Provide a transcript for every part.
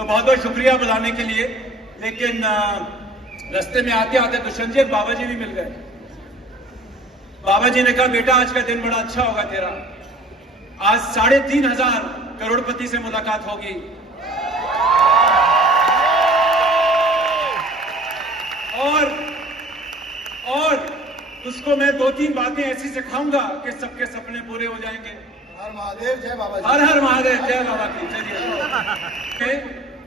तो बहुत बहुत शुक्रिया बुलाने के लिए। लेकिन रास्ते में आते आते दुष्यंत जी बाबा जी भी मिल गए। बाबा जी ने कहा बेटा आज का दिन बड़ा अच्छा होगा तेरा, आज 3,500 करोड़पति से मुलाकात होगी। और उसको मैं 2-3 बातें ऐसी सिखाऊंगा कि सबके सपने पूरे हो जाएंगे। हर महादेव जय बाबा जी। हर हर महादेव जय बाबा की। चलिए,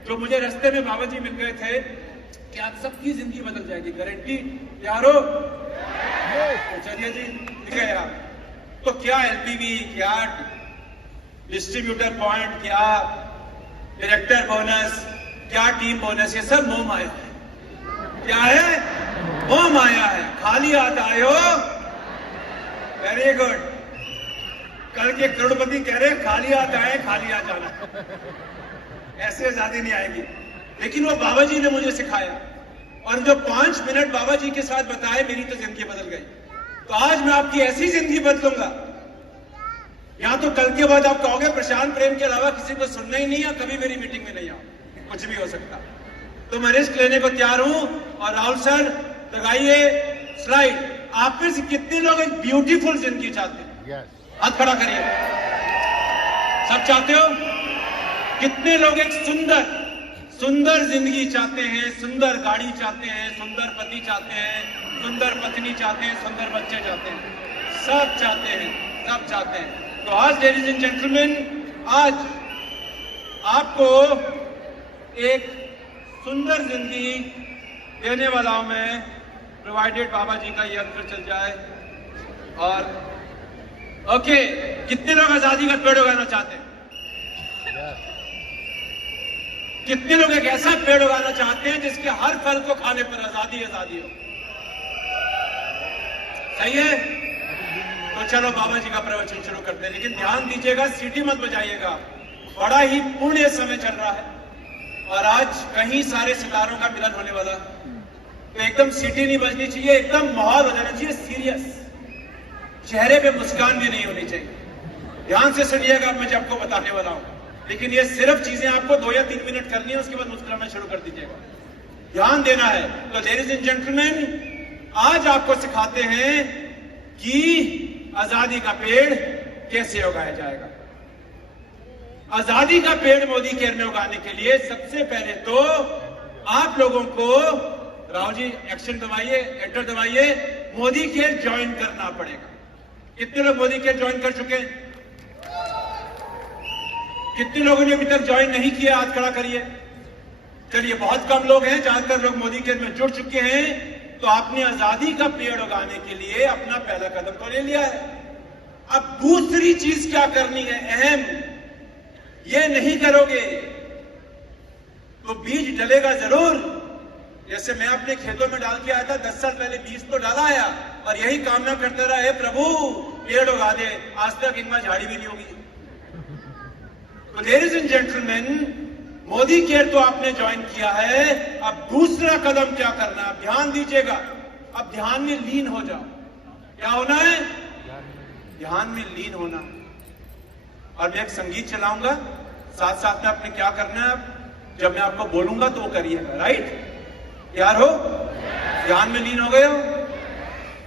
जो मुझे रास्ते में बाबा जी मिल गए थे कि आज सबकी जिंदगी बदल जाएगी, गारंटी यारो। तो चलिए जी, ठीक है यार। तो क्या एलपीवी, क्या डिस्ट्रीब्यूटर पॉइंट, क्या डायरेक्टर बोनस, क्या टीम बोनस, ये सब मोह माया है। क्या है? मोह माया है। खाली हाथ आए हो, वेरी गुड। कल के करोड़पति कह रहे खाली हाथ आए, खाली हाथ जाना। ऐसे आजादी नहीं आएगी। लेकिन वो बाबा जी ने मुझे सिखाया, और जो 5 मिनट बाबा जी के साथ बताए, मेरी तो जिंदगी बदल गई। तो आज मैं आपकी ऐसी जिंदगी बदलूंगा, या तो कल के बाद आप कहोगे प्रशांत प्रेम के अलावा किसी को सुनना ही नहीं है, कभी मेरी मीटिंग में नहीं आओ। कुछ भी हो सकता। तो मैं रिस्क लेने को तैयार हूं। और राहुल सर लगाइए स्लाइड। आप में से कितने लोग एक ब्यूटीफुल जिंदगी चाहते हैं? हाथ खड़ा करिए। सब चाहते हो? कितने लोग एक सुंदर जिंदगी चाहते हैं, सुंदर गाड़ी चाहते हैं, सुंदर पति चाहते हैं, सुंदर पत्नी चाहते हैं, सुंदर बच्चे चाहते हैं? सब चाहते हैं, सब चाहते हैं। तो आज लेडीज एंड जेंटलमैन, आज आपको एक सुंदर जिंदगी देने वाला हूं मैं, प्रोवाइडेड बाबा जी का यंत्र चल जाए। और ओके, कितने लोग आजादी का पेड़ उगाना चाहते हैं? कितने लोग एक ऐसा पेड़ उगाना चाहते हैं जिसके हर फल को खाने पर आजादी आजादी हो? सही है? तो चलो बाबा जी का प्रवचन शुरू करते हैं। लेकिन ध्यान दीजिएगा, सीटी मत बजाइएगा। बड़ा ही पुण्य समय चल रहा है और आज कहीं सारे सितारों का मिलन होने वाला। तो एकदम सीटी नहीं बजनी चाहिए, एकदम माहौल हो जाना चाहिए सीरियस। चेहरे पे मुस्कान भी नहीं होनी चाहिए। ध्यान से सुनिएगा, मैं जो आपको बताने वाला हूं। लेकिन ये सिर्फ चीजें आपको 2 या 3 मिनट करनी है, उसके बाद मुस्कुराना शुरू कर दीजिएगा। ध्यान देना है। तो लेडीज एंड जेंटलमैन, आज आपको सिखाते हैं कि आजादी का पेड़ कैसे उगाया जाएगा। आजादी का पेड़ मोदी केयर में उगाने के लिए सबसे पहले तो आप लोगों को, राहुल जी एक्शन दबाइए, एंटर दबाइए, मोदी केयर ज्वाइन करना पड़ेगा। कितने लोग मोदी केयर ज्वाइन कर चुके हैं? कितने लोगों ने अभी तक ज्वाइन नहीं किया? हाथ खड़ा करिए। चलिए, बहुत कम लोग हैं। ज्यादातर लोग मोदी केयर में जुड़ चुके हैं। तो आपने आजादी का पेड़ उगाने के लिए अपना पहला कदम तो ले लिया है। अब दूसरी चीज क्या करनी है अहम, ये नहीं करोगे तो बीज डलेगा जरूर। जैसे मैं अपने खेतों में डाल के आया था 10 साल पहले, बीज तो डाला आया और यही कामना करता रहा, हे प्रभु पेड़ उगा दे। आज तक इनमें झाड़ी भी नहीं होगी। तो ladies and gentleman, Modi care तो आपने ज्वाइन किया है। अब दूसरा कदम क्या करना है? ध्यान दीजिएगा। अब ध्यान में लीन हो जाओ। क्या होना है? ध्यान में लीन होना। और मैं एक संगीत चलाऊंगा, साथ साथ में आपने क्या करना है, जब मैं आपको बोलूंगा तो वो करिएगा। राइट? तैयार हो? ध्यान में लीन हो गए हो?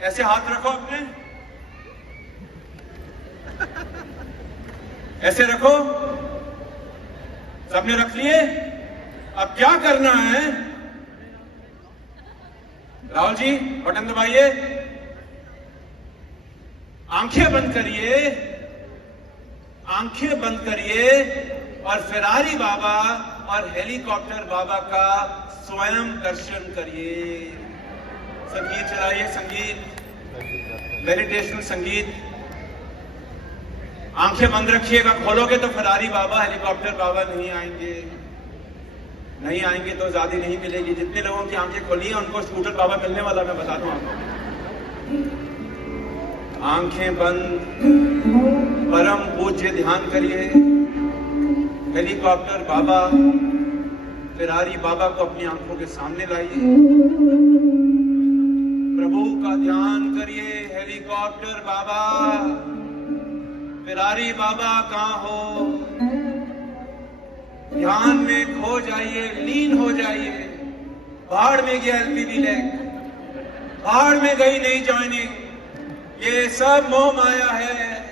ऐसे हाथ रखो अपने, ऐसे रखो। सबने रख लिए? अब क्या करना है? राहुल जी बटन दबाइए, आंखें बंद करिए, आंखें बंद करिए और फेरारी बाबा और हेलीकॉप्टर बाबा का स्वयं दर्शन करिए। संगीत चलाइए, संगीत, मेडिटेशनल संगीत। आंखें बंद रखिएगा। खोलोगे तो फेरारी बाबा, हेलीकॉप्टर बाबा नहीं आएंगे। नहीं आएंगे तो आजादी नहीं मिलेगी। जितने लोगों की आंखें खोली हैं उनको स्कूटर बाबा मिलने वाला, मैं बता दूं आपको। आंखें बंद, परम पूज्य ध्यान करिए। हेलीकॉप्टर बाबा, फेरारी बाबा को अपनी आंखों के सामने लाइए। प्रभु का ध्यान करिए। हेलीकॉप्टर बाबा, फेरारी बाबा कहां हो? ध्यान में खो जाइए, लीन हो जाइए। बाढ़ में गया एलपीबी लैंक, बाढ़ में गई नई ज्वाइनिंग। ये सब मोह माया है,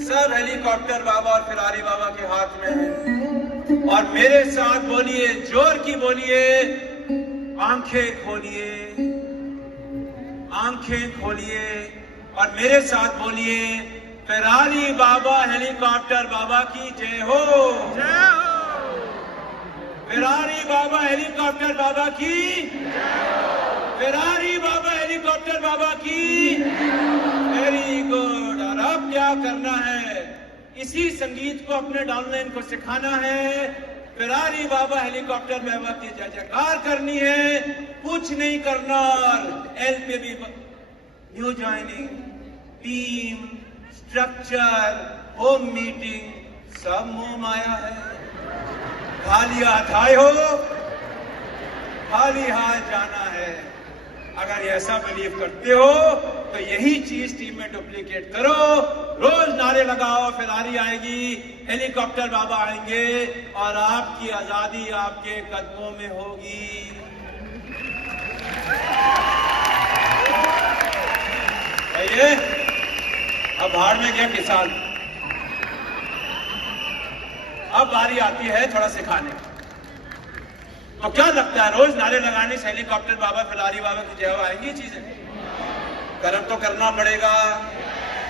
सब हेलीकॉप्टर बाबा और फिरारी बाबा के हाथ में है। और मेरे साथ बोलिए, जोर की बोलिए, आंखें खोलिए, आंखें खोलिए और मेरे साथ बोलिए, फिरारी बाबा हेलीकॉप्टर बाबा की जय हो, जय हो। फिरारी बाबा हेलीकॉप्टर बाबा की, फिरारी बाबा हेलीकॉप्टर बाबा की। Very good. और अब क्या करना है? इसी संगीत को अपने डाउनलाइन को सिखाना है। फिरारी बाबा हेलीकॉप्टर बाबा की जय जयकार करनी है, कुछ नहीं करना। और LPB new joining, team, structure, home meeting सब मुंह माया है। खाली हाथ आए हो, खाली हाथ जाना है। अगर ऐसा बिलीव करते हो तो यही चीज टीम में डुप्लीकेट करो। रोज नारे लगाओ, फिरारी आएगी, हेलीकॉप्टर बाबा आएंगे और आपकी आजादी आपके कदमों में होगी। आइए, अब बाढ़ में गया किसान, अब बारी आती है थोड़ा सिखाने। तो क्या लगता है, रोज नारे लगाने से हेलीकॉप्टर बाबा फिरारी बाबा की जय आएंगी चीजें? कर्म तो करना पड़ेगा।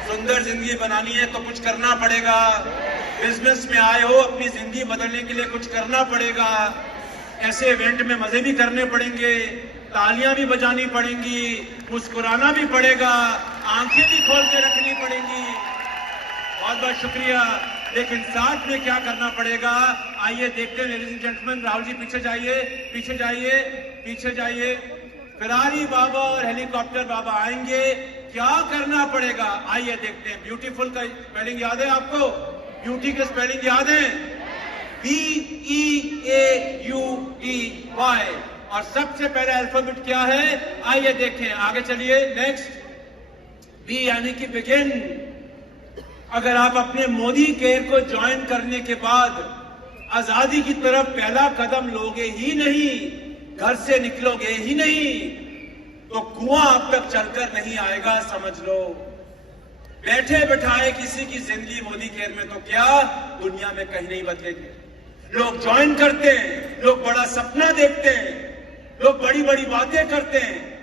सुंदर जिंदगी बनानी है तो कुछ करना पड़ेगा। बिजनेस में आए हो, अपनी जिंदगी बदलने के लिए कुछ करना पड़ेगा। ऐसे इवेंट में मजे भी करने पड़ेंगे, तालियां भी बजानी पड़ेंगी, मुस्कुराना भी पड़ेगा, आंखें भी खोल के रखनी पड़ेंगी। बहुत बहुत शुक्रिया। लेकिन साथ में क्या करना पड़ेगा, आइए देखते हैं ladies and gentleman. Rahul ji पीछे जाइए, पीछे जाइए, पीछे जाइए। फिरारी बाबा और हेलीकॉप्टर बाबा आएंगे, क्या करना पड़ेगा आइए देखते हैं। ब्यूटीफुल का स्पेलिंग याद है आपको? ब्यूटी का स्पेलिंग याद है? BEAUTY। और सबसे पहले अल्फाबेट क्या है, आइए देखें। आगे चलिए, नेक्स्ट। बी यानी कि बिगिन। अगर आप अपने मोदी केयर को ज्वाइन करने के बाद आजादी की तरफ पहला कदम लोगे ही नहीं, घर से निकलोगे ही नहीं, तो कुआं आप तक चलकर नहीं आएगा, समझ लो। बैठे बैठाए किसी की जिंदगी मोदी केयर में तो क्या दुनिया में कहीं नहीं बदलेगी। लोग ज्वाइन करते हैं, लोग बड़ा सपना देखते हैं, लोग बड़ी बड़ी बातें करते हैं,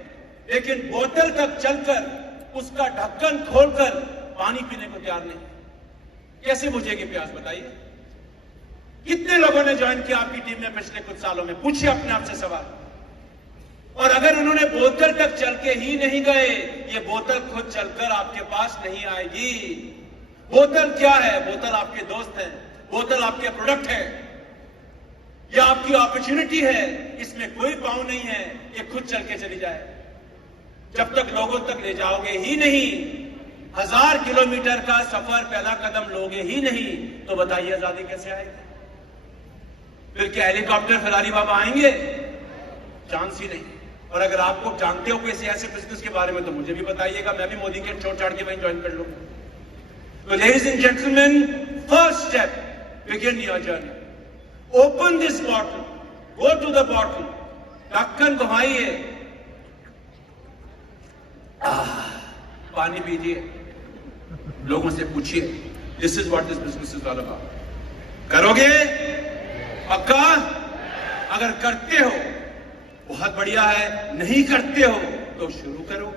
लेकिन बोतल तक चलकर उसका ढक्कन खोलकर पानी पीने को तैयार नहीं। कैसे बुझेगी प्यास बताइए? कितने लोगों ने ज्वाइन किया आपकी टीम में पिछले कुछ सालों में? पूछिए अपने आप से सवाल। और अगर उन्होंने बोतल तक चल के ही नहीं गए, ये बोतल खुद चलकर आपके पास नहीं आएगी। बोतल क्या है? बोतल आपके दोस्त है, बोतल आपके प्रोडक्ट है, यह आपकी अपॉर्चुनिटी है। इसमें कोई पाँव नहीं है, ये खुद चल के चली जाए। जब तक लोगों तक ले जाओगे ही नहीं, 1000 किलोमीटर का सफर पहला कदम लोगे ही नहीं, तो बताइए आजादी कैसे आएगी? फिर क्या हेलीकॉप्टर फिरारी बाबा आएंगे? चांस ही नहीं। और अगर आपको जानते हो किसी ऐसे बिजनेस के बारे में तो मुझे भी बताइएगा, मैं भी मोदी के छोड़ छाड़ के वहीं ज्वाइन कर लूंगा। तो ladies and gentleman, first step, begin your journey. Open this bottle, go to the bottle, ढक्कन घुमाइए, पानी पीजिए, लोगों से पूछिए, this is what this business is all about. करोगे? पक्का? अगर करते हो बहुत बढ़िया है, नहीं करते हो तो शुरू करो।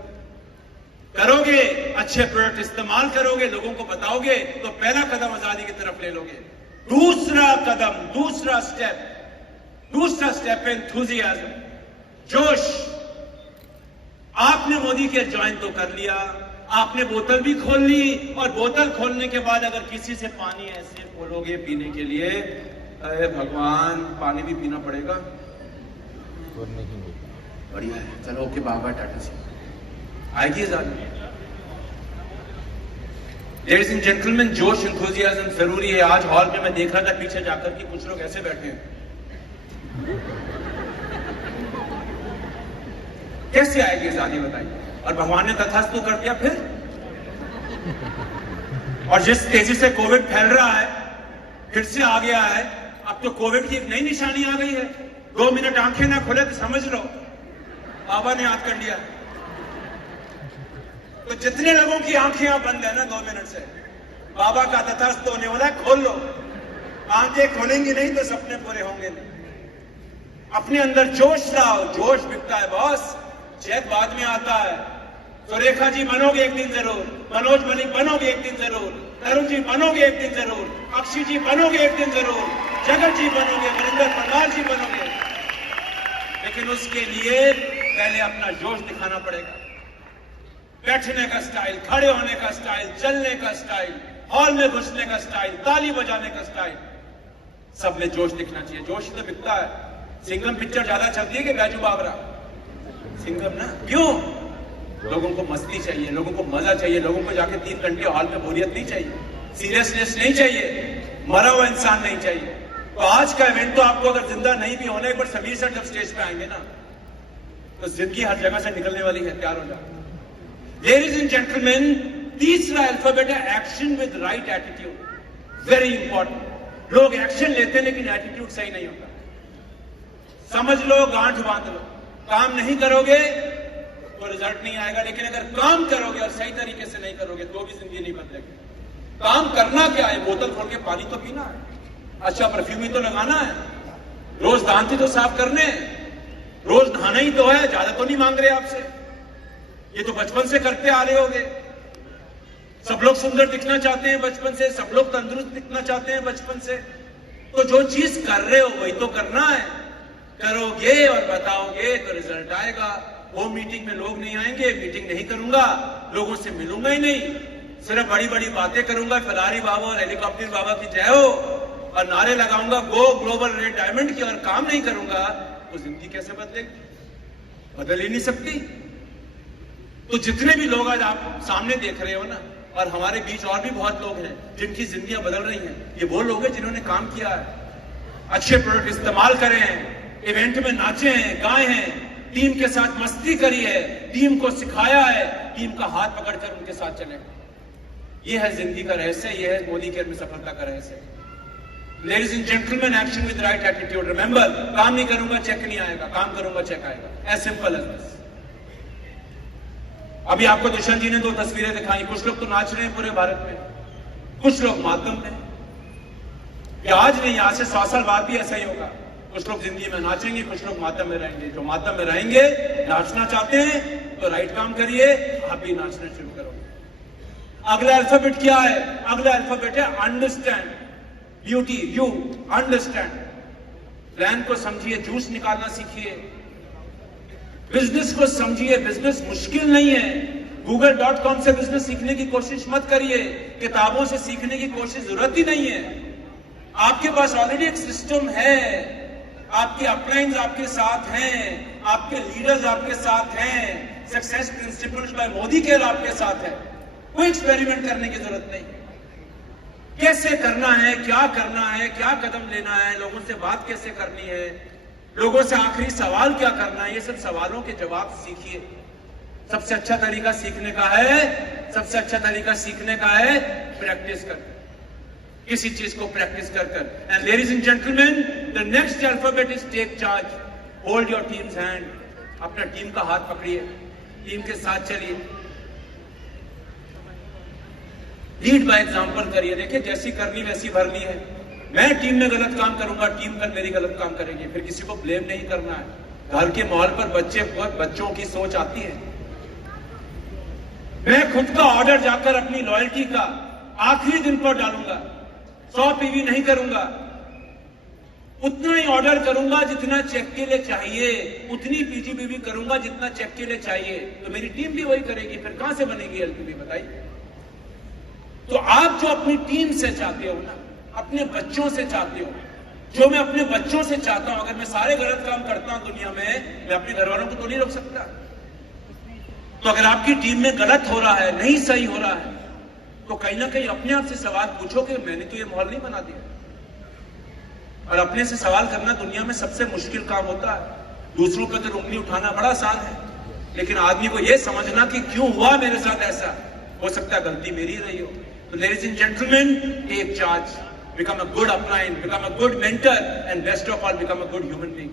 करोगे, अच्छे प्रोडक्ट इस्तेमाल करोगे, लोगों को बताओगे, तो पहला कदम आजादी की तरफ ले लोगे। दूसरा कदम, दूसरा स्टेप एंथुसियाज्म, जोश। आपने मोदी के ज्वाइन तो कर लिया, आपने बोतल भी खोल ली, और बोतल खोलने के बाद अगर किसी से पानी ऐसे खोलोगे पीने के लिए, अरे भगवान, पानी भी पीना पड़ेगा। बढ़िया है, चलो ओके, बाबा टाटा सी आएगी आजादी। लेडीज एंड जेंटलमैन, जोश, एंथुसियाज्म जरूरी है। आज हॉल में मैं देख रहा था पीछे जाकर कि कुछ लोग ऐसे बैठे हैं। कैसे आएगी आजादी बताइए? और भगवान ने तथास्तु कर दिया फिर। और जिस तेजी से कोविड फैल रहा है, फिर से आ गया है, अब तो कोविड की एक नई निशानी आ गई है, 2 मिनट आंखें ना खोले तो समझ लो बाबा ने याद कर लिया। तो जितने लोगों की आंखें यहां बंद है ना 2 मिनट से, बाबा का तथास्थ होने वाला है, खोल लो। आंखें खोलेंगी नहीं तो सपने पूरे होंगे नहीं। अपने अंदर जोश लाओ, जोश बिकता है बॉस, चेक बाद में आता है। सुरेखा जी बनोगे एक दिन जरूर, मनोज मलिक बनोगे एक दिन जरूर, तरुण जी बनोगे एक दिन जरूर, अक्षय जी बनोगे एक दिन जरूर, जगत जी बनोगे, वरिंदर प्रधान जी बनोगे। लेकिन उसके लिए पहले अपना जोश दिखाना पड़ेगा। बैठने का स्टाइल, खड़े होने का स्टाइल, चलने का स्टाइल, हॉल में घुसने का स्टाइल, ताली बजाने का स्टाइल, सब में जोश दिखना चाहिए। जोश तो बिकता है। सिंघम पिक्चर ज्यादा चलती है कि बैजू बाबरा? सिंघम ना, क्यों? लोगों को मस्ती चाहिए, लोगों को मजा चाहिए, लोगों को जाके 3 घंटे हॉल में बोरियत नहीं चाहिए, सीरियसनेस नहीं चाहिए, मरा हुआ इंसान नहीं चाहिए। तो आज का इवेंट तो आपको अगर जिंदा नहीं भी होने पर समीर सर जब स्टेज पे आएंगे ना तो जिंदगी हर जगह से निकलने वाली है, तैयार हो जाए। लेडीज एंड जेंटलमैन, तीसरा अल्फाबेट है action with right attitude. Very important. लोग एक्शन लेते हैं लेकिन एटीट्यूड सही नहीं होता। समझ लो, गांठ बांध लो, काम नहीं करोगे तो रिजल्ट नहीं आएगा, लेकिन अगर काम करोगे और सही तरीके से नहीं करोगे तो भी जिंदगी नहीं बदलेगी। काम करना क्या है? बोतल खोल के पानी तो पीना है, अच्छा परफ्यूम ही तो लगाना है, रोज दांत ही तो साफ करने, रोज नहाना ही तो है, ज्यादा तो नहीं मांग रहे आपसे। ये तो बचपन से करते आ रहे होगे। सब लोग सुंदर दिखना चाहते हैं बचपन से, सब लोग तंदुरुस्त दिखना चाहते हैं बचपन से। तो जो चीज कर रहे हो वही तो करना है। करोगे और बताओगे तो रिजल्ट आएगा। वो मीटिंग में लोग नहीं आएंगे, मीटिंग नहीं करूंगा, लोगों से मिलूंगा ही नहीं, सिर्फ बड़ी बड़ी बातें करूंगा, फरारी बाबा और हेलीकॉप्टर बाबा की जय हो, और नारे लगाऊंगा गो ग्लोबल रेड डायमंड की, और काम नहीं करूंगा तो जिंदगी कैसे बदलेगी? बदल ही नहीं सकती। तो जितने भी लोग आज आप सामने देख रहे हो ना, और हमारे बीच और भी बहुत लोग हैं जिनकी जिंदगियां बदल रही हैं, ये वो लोग हैं जिन्होंने काम किया है, अच्छे प्रोडक्ट इस्तेमाल करे हैं, इवेंट में नाचे हैं, गाए हैं, टीम के साथ मस्ती करी है, टीम को सिखाया है, टीम का हाथ पकड़कर उनके साथ चले। ये है जिंदगी का रहस्य, ये है मोदी केयर में सफलता का रहस्य। Ladies and gentleman, action with right attitude. Remember, काम नहीं करूंगा चेक नहीं आएगा, काम करूंगा चेक आएगा। As simple as this. अभी आपको दुष्यंत जी ने 2 तस्वीरें दिखाई। कुछ लोग तो नाच रहे हैं पूरे भारत में, कुछ लोग माध्यम में। आज नहीं, आज से 100 साल बाद भी ऐसा ही होगा। कुछ लोग जिंदगी में नाचेंगे, कुछ लोग मातम में रहेंगे। जो मातम में रहेंगे, नाचना चाहते हैं तो राइट काम करिए, आप भी नाचना शुरू करोगे। अगला अल्फाबेट क्या है? अगला अल्फाबेट है understand. Beauty, you understand. Plan को समझिए, जूस निकालना सीखिए, बिजनेस को समझिए। बिजनेस मुश्किल नहीं है। google.com से बिजनेस सीखने की कोशिश मत करिए, किताबों से सीखने की कोशिश जरूरत ही नहीं है। आपके पास ऑलरेडी एक सिस्टम है, आपके अपलाइंस आपके साथ हैं, आपके लीडर्स आपके साथ हैं, success principles by Modi care आपके साथ है। कोई एक्सपेरिमेंट करने की जरूरत नहीं। कैसे करना है, क्या करना है, क्या कदम लेना है, लोगों से बात कैसे करनी है, लोगों से आखिरी सवाल क्या करना है, ये सब सवालों के जवाब सीखिए। सबसे अच्छा तरीका सीखने का है, सबसे अच्छा तरीका सीखने का है प्रैक्टिस कर, किसी चीज को प्रैक्टिस कर कर। And ladies and gentleman, the next alphabet is take charge. Hold your teams hand. अपना टीम का हाथ पकड़िए, टीम के साथ चलिए, लीड बाय एग्जांपल करिए। देखिए, जैसी करनी वैसी भरनी है। मैं टीम में गलत काम करूंगा, टीम कर मेरी गलत काम करेगी, फिर किसी को ब्लेम नहीं करना है। घर के माहौल पर बच्चों की सोच आती है। मैं खुद का ऑर्डर जाकर अपनी लॉयल्टी का आखिरी दिन पर डालूंगा। 100 पीवी नहीं करूंगा, उतना ही ऑर्डर करूंगा जितना चेक के लिए चाहिए, उतनी पीजीबीवी करूंगा जितना चेक के लिए चाहिए। तो मेरी टीम भी वही करेगी, फिर कहां से बनेगी एलपीबी? बताइए। तो आप जो अपनी टीम से चाहते हो ना, अपने बच्चों से चाहते हो, जो मैं अपने बच्चों से चाहता हूं, अगर मैं सारे गलत काम करता हूं दुनिया में, मैं अपने घर वालों को तो नहीं रोक सकता। तो अगर आपकी टीम में गलत हो रहा है, नहीं सही हो रहा है, तो कहीं ना कहीं अपने आप से सवाल पूछो कि मैंने तो ये माहौल नहीं बना दिया। और अपने से सवाल करना दुनिया में सबसे मुश्किल काम होता है। दूसरों पर तो उंगली उठाना बड़ा आसान है, लेकिन आदमी को यह समझना कि क्यों हुआ मेरे साथ ऐसा, हो सकता है गलती मेरी रही हो। तो ladies and gentleman, take charge. become a good upline, become a good mentor, and best of all, become a good human being.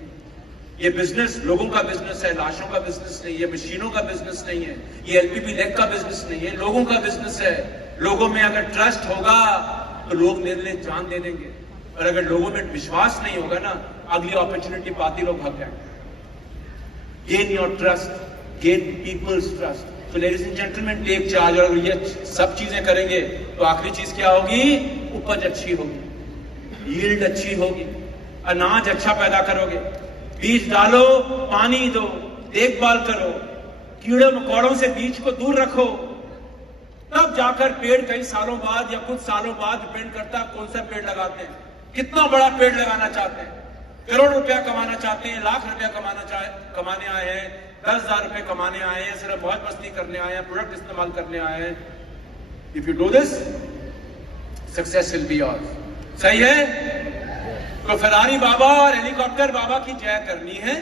ये बिजनेस लोगों का बिजनेस है, लाशों का बिजनेस नहीं है, मशीनों का बिजनेस नहीं है, ये एलपीपी लेग का बिजनेस नहीं है, लोगों का बिजनेस है। लोगों में अगर ट्रस्ट होगा तो लोग मेरे लिए जान दे देंगे, और अगर लोगों में विश्वास नहीं होगा ना, अगली अपॉर्चुनिटी पाती लोग भाग जाएंगे। Gain your trust, gain people's trust. तो ladies and gentleman, take charge. और ये सब चीजें करेंगे तो आखिरी चीज क्या होगी? उपज अच्छी होगी, यील्ड अच्छी होगी, अनाज अच्छा पैदा करोगे। बीज डालो, पानी दो, देखभाल करो, कीड़े मकोड़ों से बीज को दूर रखो, तब जाकर पेड़ कई सालों बाद या कुछ सालों बाद, डिपेंड करता है कौन सा पेड़ लगाते हैं, कितना बड़ा पेड़ लगाना चाहते हैं, करोड़ रुपया कमाना चाहते हैं, लाख रुपया कमाने आए हैं, 10,000 रुपए कमाने आए हैं, सिर्फ बहुत मस्ती करने आए हैं, प्रोडक्ट इस्तेमाल करने आए हैं। If you do this, success will be yours. सही है? तो फरारी बाबा और हेलीकॉप्टर बाबा की जय करनी है,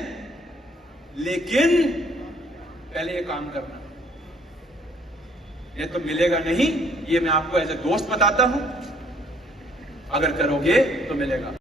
लेकिन पहले ये काम करना। ये तो मिलेगा नहीं, ये मैं आपको एज ए दोस्त बताता हूं, अगर करोगे तो मिलेगा।